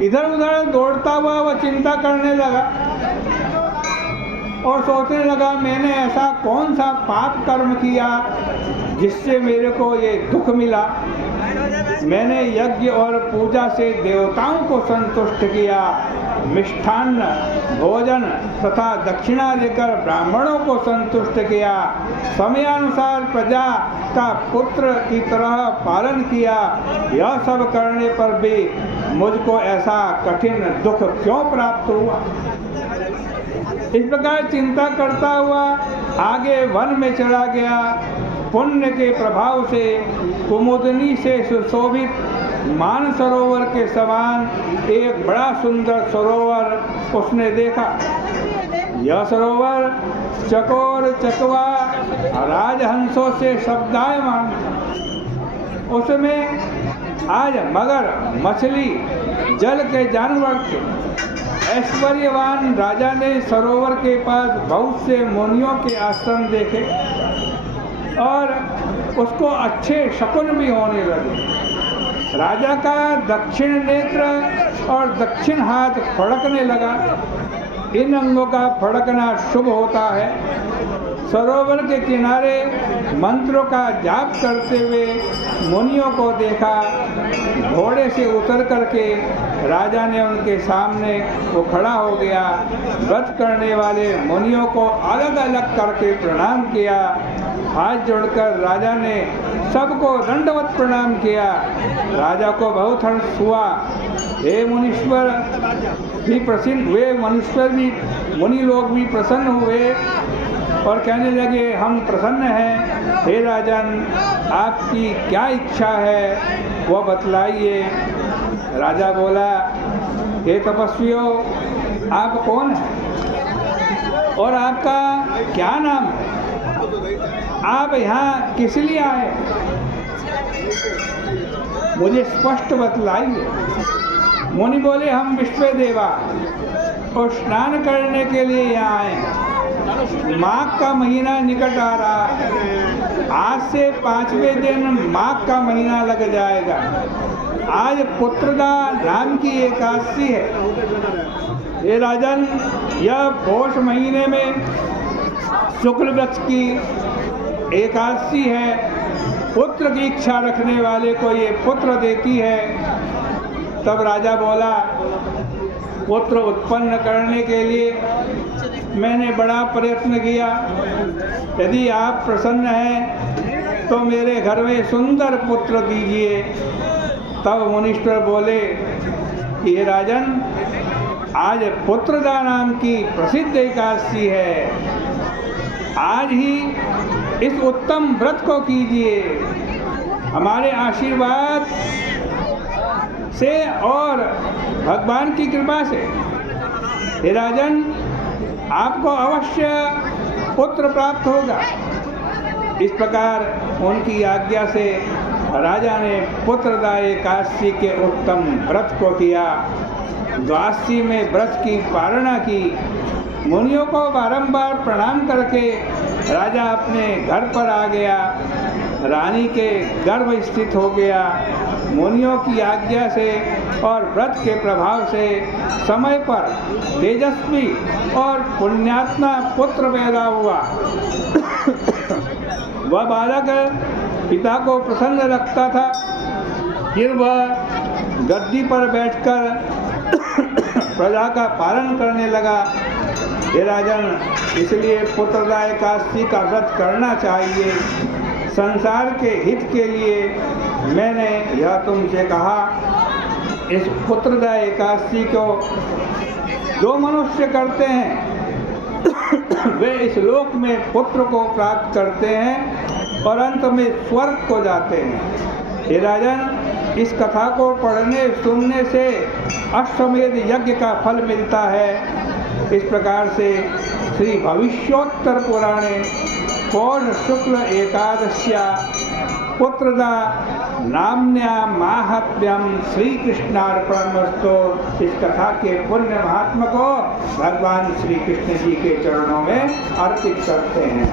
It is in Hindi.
इधर उधर दौड़ता हुआ वह चिंता करने लगा और सोचने लगा, मैंने ऐसा कौन सा पाप कर्म किया जिससे मेरे को ये दुख मिला। मैंने यज्ञ और पूजा से देवताओं को संतुष्ट किया, मिष्ठान्न भोजन तथा दक्षिणा देकर ब्राह्मणों को संतुष्ट किया, समयानुसार प्रजा का पुत्र की तरह पालन किया। यह सब करने पर भी मुझको ऐसा कठिन दुख क्यों प्राप्त हुआ। इस प्रकार चिंता करता हुआ आगे वन में चला गया। पुण्य के प्रभाव से कुमुदनी से सुशोभित मानसरोवर के समान एक बड़ा सुंदर सरोवर उसने देखा। यह सरोवर चकोर चकवा राजहंसों से शब्दायमान था। उसमें आज मगर मछली जल के जानवर थे। ऐश्वर्यवान राजा ने सरोवर के पास बहुत से मुनियों के आश्रम देखे और उसको अच्छे शकुन भी होने लगे। राजा का दक्षिण नेत्र और दक्षिण हाथ फड़कने लगा। इन अंगों का फड़कना शुभ होता है। सरोवर के किनारे मंत्रों का जाप करते हुए मुनियों को देखा। घोड़े से उतर करके राजा ने उनके सामने वो खड़ा हो गया। व्रत करने वाले मुनियों को अलग अलग करके प्रणाम किया। हाथ जोड़कर राजा ने सबको दंडवत प्रणाम किया। राजा को बहुत हर्ष हुआ। हे मुनीश्वर भी प्रसन्न हुए, मनुष्य भी, मुनि लोग भी प्रसन्न हुए और कहने लगे, हम प्रसन्न हैं। हे राजन, आपकी क्या इच्छा है वह बतलाइए। राजा बोला, हे तपस्वियों, आप कौन हैं और आपका क्या नाम है? आप यहाँ किस लिए आए? मुझे स्पष्ट बतलाइए। मुनि बोले, हम विश्वदेवा और स्नान करने के लिए यहाँ आए हैं। माघ का महीना निकट आ रहा है। आज से 5वें दिन माघ का महीना लग जाएगा। आज पुत्रदा नाम की एकादशी है। ये राजन, यह पौष महीने में शुक्ल पक्ष की एकादशी है। पुत्र की इच्छा रखने वाले को ये पुत्र देती है। तब राजा बोला, पुत्र उत्पन्न करने के लिए मैंने बड़ा प्रयत्न किया। यदि आप प्रसन्न हैं तो मेरे घर में सुंदर पुत्र दीजिए। तब मुनीश्वर बोले कि हे राजन, आज पुत्रदा नाम की प्रसिद्ध एकादशी है। आज ही इस उत्तम व्रत को कीजिए। हमारे आशीर्वाद से और भगवान की कृपा से हे राजन, आपको अवश्य पुत्र प्राप्त होगा। इस प्रकार उनकी आज्ञा से राजा ने पुत्रदा एकादशी के उत्तम व्रत को किया। द्वादशी में व्रत की पारणा की। मुनियों को बारंबार प्रणाम करके राजा अपने घर पर आ गया। रानी के गर्भ स्थित हो गया। मुनियों की आज्ञा से और व्रत के प्रभाव से समय पर तेजस्वी और पुण्यात्मा पुत्र पैदा हुआ। वह बालक पिता को प्रसन्न रखता था। फिर वह गद्दी पर बैठकर प्रजा का पालन करने लगा। हे राजन, इसलिए पुत्रदा एकादशी का व्रत करना चाहिए। संसार के हित के लिए मैंने यह तुमसे कहा। इस पुत्रदा एकादशी को जो मनुष्य करते हैं वे इस लोक में पुत्र को प्राप्त करते हैं और अंत में स्वर्ग को जाते हैं। हे राजन, इस कथा को पढ़ने सुनने से अश्वमेध यज्ञ का फल मिलता है। इस प्रकार से श्री भविष्योत्तर पुराणे पौष शुक्ल एकादश्या पुत्रदा नाम्या माहात्म्यम श्री कृष्णार्पणमस्तु। इस कथा के पुण्य महात्मा को भगवान श्री कृष्ण जी के चरणों में अर्पित करते हैं।